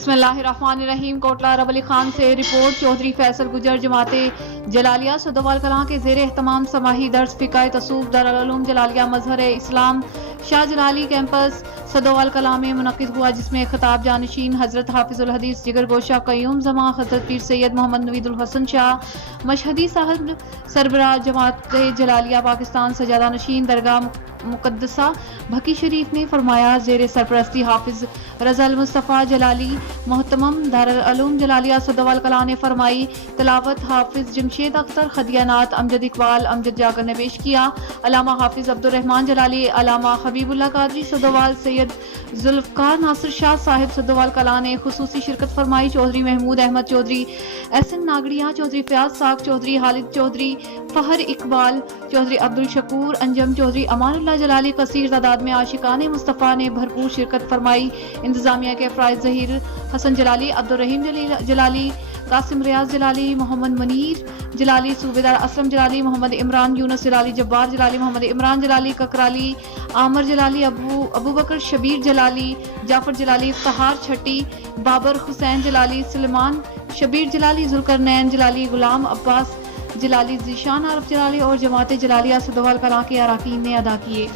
बिस्मिल्लाहिर्रहमानिर्रहीम। कोटला अरब अली खान से रिपोर्ट। चौधरी फैसल गुजर जमाते जलालिया सदोवाल कलां के जेर एहतमाम समाही दर्स फ़िक़्ह तसूफ़ दारुल उलूम जलालिया मजहर इस्लाम शाह जलाली कैंपस सदोवाल कलां में मुनक़्क़िद हुआ, जिसमें खिताब जानशीन हजरत हाफिजुल हदीस जिगर गोशा क़य्यूम ज़मा हजरत पीर सैयद मोहम्मद नवीदुल हसन शाह मशहदी साहब सरबराह जमात जलालिया पाकिस्तान सजादा नशीन दरगाह मुक़द्दसा भकी शरीफ ने फरमाया, जेर सरपरस्ती हाफिज रज़ल मुस्तफ़ा जलाली मोहतमम दारुल उलूम जलालिया सदोवाल कलां ने फरमाई। तिलावत हाफिज जमशेद अख्तर खदियानात अमजद इकबाल अमजद जागर ने पेश किया। अलामा हाफिज अब्दुल रहमान जलाली, अलामा हबीबुल्लाह कादरी सदोवाल, सैयद जुल्फ़कार नासिर शाह साहिब सदोवाल कलां ने खुसूसी शिरकत फरमाई। चौधरी महमूद अहमद चौधरी, एहसन नागड़िया चौधरी, फयाज साग चौधरी, हालिद चौधरी, फहर इकबाल चौधरी, अब्दुल शकूर अंजम चौधरी, अमानुल्लाह जलाली कसीर तादाद में आशिकाने मुस्तफ़ा ने भरपूर शिरकत फरमाई। इंतजामिया के अफराज ज़हीर हसन जलाली, अब्दुल रहीम जलाली, कासिम रियाज जलाली, मोहम्मद मुनीर जलाली, सूबेदार असलम जलाली, मोहम्मद इमरान यूनुस जलाली, जब्बार जलाली, मोहम्मद इमरान जलाली, ककराली आमर जलाली, अबू बकर शबीर जलाली, जाफर जलाली, इफ्तार छट्टी, बाबर हुसैन जलाली, सुलेमान शबीर जलाली, जुल्करनैन जलाली, गुलाम अब्बास जलाली, ज़ीशान आरफ जलाली और जमात जलालिया सदोवाल कलां के अरकान ने अदा किए।